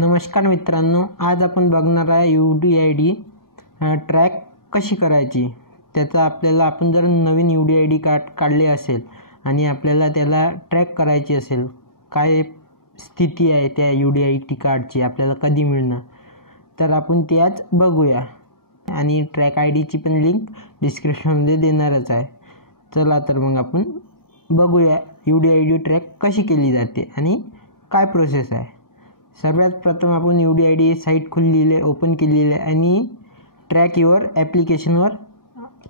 नमस्कार मित्रांनो, आज आपण बघणार आहे UDID ट्रॅक कशी करायची। त्याचा आपण जर नवीन UDID कार्ड काढले असेल आणि आपल्याला त्याला ट्रॅक करायची असेल, काय स्थिती आहे त्या UDID कार्डची, आपल्याला कधी मिळणार, तर आपण ते आज बघूया। आणि ट्रॅक आयडीची पण लिंक डिस्क्रिप्शनमध्ये देणारच आहे। चला तर मग आपण बघूया UDID ट्रॅक कशी केली जाते आणि काय प्रोसेस आहे। सर्वात प्रथम आपण UDID साइट खोललेली आहे, ओपन केलेली आहे आणि ट्रॅक युअर ॲप्लिकेशनवर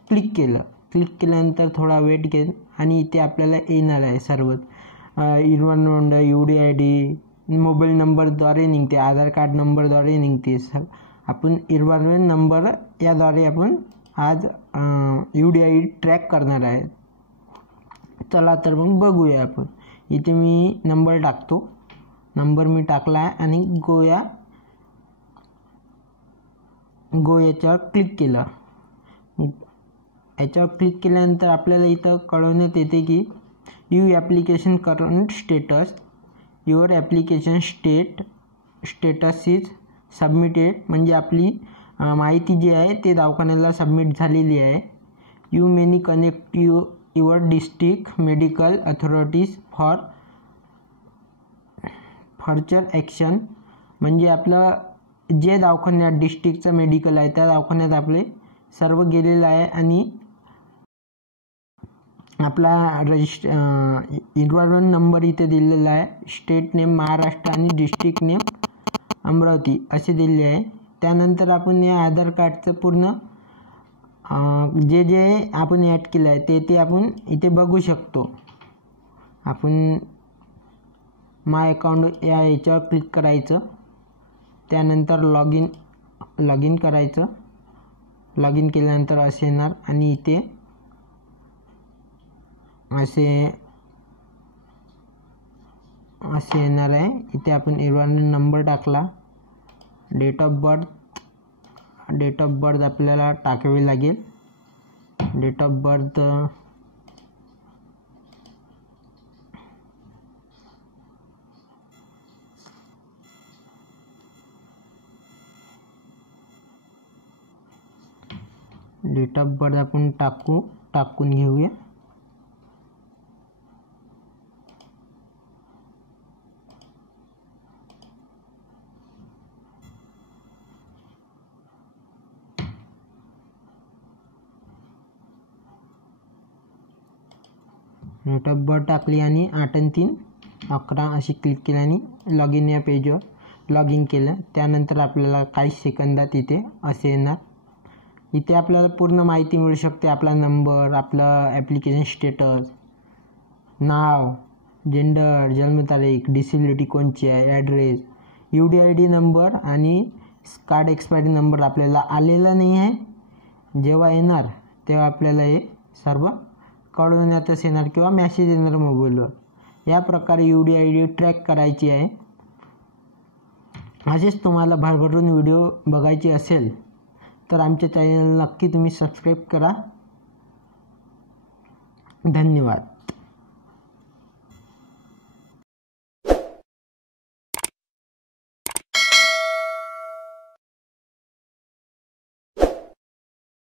क्लिक केल्यानंतर थोडा वेट घेऊन आणि इथे आपल्याला येणार आहे सर्व इन्व्हायरमेंट UDID मोबाईल नंबरद्वारे निघते, आधार कार्ड नंबरद्वारे निघते। आपण इन्व्हायरमेंट नंबर याद्वारे आपण आज UDID ट्रॅक करणार आहे। चला तर मग बघूया आपण। इथे मी नंबर टाकतो, नंबर मी टाकला आहे आणि गो याच्यावर क्लिक केलं। याच्यावर क्लिक केल्यानंतर आपल्याला इथं कळवण्यात येते की you application current status, your application status is submitted, म्हणजे आपली माहिती जी आहे ते दवाखान्याला सबमिट झालेली आहे। You many connect your district medical authorities for further action, म्हणजे आपलं जे दवाखान्यात डिस्ट्रिक्टचं मेडिकल आहे त्या दवाखान्यात आपले सर्व गेलेलं आहे आणि आपला इन्व्हायरमेंट नंबर इथे दिलेला आहे, स्टेट नेम महाराष्ट्र आणि डिस्ट्रिक्ट नेम अमरावती असे दिले आहे। त्यानंतर आपण या आधार कार्डचं पूर्ण जे आपण ॲड केलं आहे ते आपण इथे बघू शकतो। आपण माय अकाउंट याच्यावर क्लिक करायचं, त्यानंतर लॉग इन करायचं। लॉग इन केल्यानंतर असे येणार आणि इथे असे येणार आहे। इथे आपण इन्व्हायरमेंट नंबर टाकला, डेट ऑफ बर्थ आपल्याला टाकावी लागेल। डेट ऑफ बर्थ आपण टाकून घेऊया। डेट ऑफ बर्थ टाकली आणि 8 आणि 3 11 अशी क्लिक केल्याने लॉग इन या पेजवर लॉग इन केलं। त्यानंतर आपल्याला काही सेकंदात इथे असे येणार। इथे आपल्याला पूर्ण माहिती मिळू शकते, आपला नंबर, आपलं ॲप्लिकेशन स्टेटस, नाव, जेंडर, जन्मतारीख, डिसेबिलिटी कोणची आहे, ॲड्रेस, UDID नंबर आणि कार्ड एक्सपायरी नंबर आपल्याला आलेला नाही आहे। जेव्हा येणार तेव्हा आपल्याला हे सर्व कळवण्यातच येणार किंवा मॅसेज येणार मोबाईलवर। या प्रकारे UDID ट्रॅक करायची आहे। असेच तुम्हाला भरभरून व्हिडिओ बघायचे असेल तर आमच्या चॅनल नक्की तुम्ही सबस्क्राईब करा। धन्यवाद।